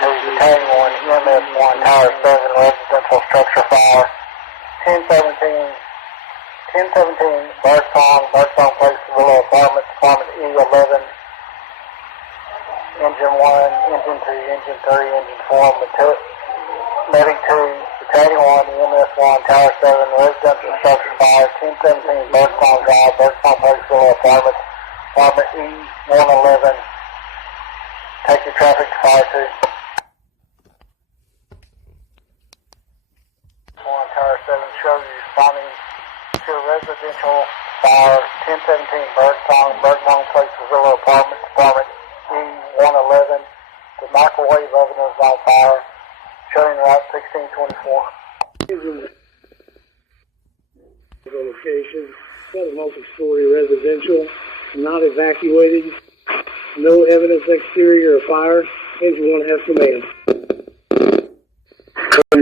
Battalion 1, EMS 1, Tower 7, residential structure fire. 1017, Birdsong Place Villas, apartment E11, engine 1, engine 2, engine 3, engine 4, medic 2, Battalion 1, EMS 1, Tower 7, residential structure fire. 1017, Birdsong Drive, Birdsong Place Villas, apartment E111. Take your traffic to fire 2. Tower 7 shows you responding to a residential fire. 1017 Birdsong Place Villas, apartment E111. The microwave oven is on fire. Showing route 1624. Location, multi-story residential, not evacuated, no evidence exterior of fire. Engine 1 has command.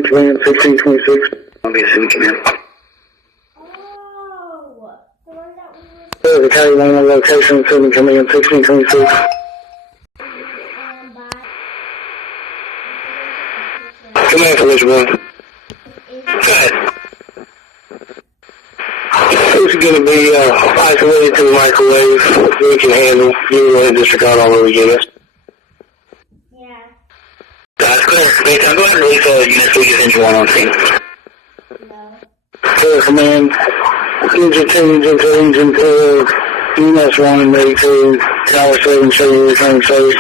Command 1626. Obviously, command. The County 1 on location, 7 command 1626. Command collision 1. Good. This is going to be isolated to the microwave. We can handle. You can go ahead and disregard all over units. Yeah. That's clear. Baytown, go ahead and release all units. We get engine 1 on scene. No. Clear command. Engine 2, engine 3, engine 4. EMS 1 and Medic 2. Tower 7, show you return safe.